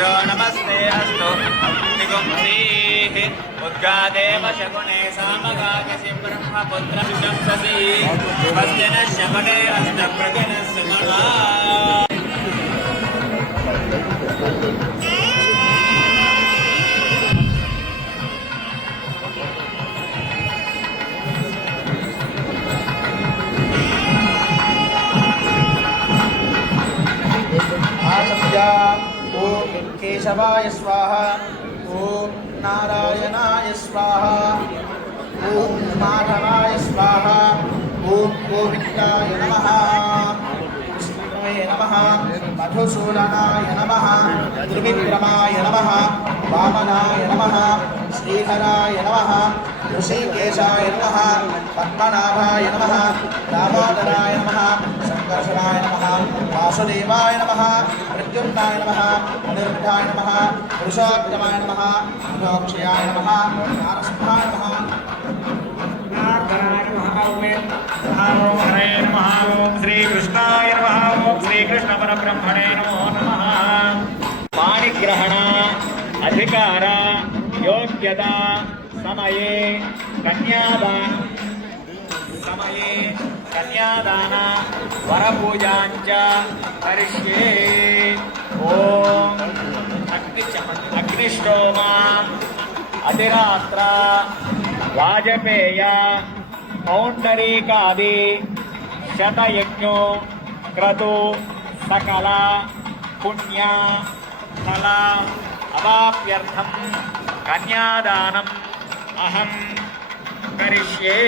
रुद्रो नमस्ते अस्तु अग्निगुंसीः उद्गादेव शकुने सामगागसि ब्रह्मपुत्र शंससि स्वस्ति नः शकुने अष्टप्रजनः सुमना ओम केशवाय स्वाहा ओम नारायणाय स्वाहा ओम माधवाय स्वाहा ओम गोविंदाय नमः विष्णुवे नमः मधुसूदनाय नमः त्रिविक्रमाय नमः वामनाय नमः श्रीधराय नमः ऋषिकेशाय नमः पद्मनाभाय नमः दामोदराय नमः संकर्षणाय नमः वासुदेवाय नमः प्रद्युम्नाय नमः अनिरुद्धाय नमः पुरुषोत्तमाय नमः मोक्षयाय नमः नारसिंहाय नमः नारायणाय नमः ओम हरे नमः ओम श्री कृष्णाय नमः ओम श्री कृष्ण परब्रह्मणे नमो नमः पाणिग्रहण अधिकार योग्यता समये कन्यादान वरपूजाञ्च करिष्ये ओम अग्निष्टोमा अतिरात्र वाजपेय पौंडरीकादि शतयज्ञो क्रतु सकल पुण्य फल अवाप्यर्थम कन्यादानम अहम करिष्ये।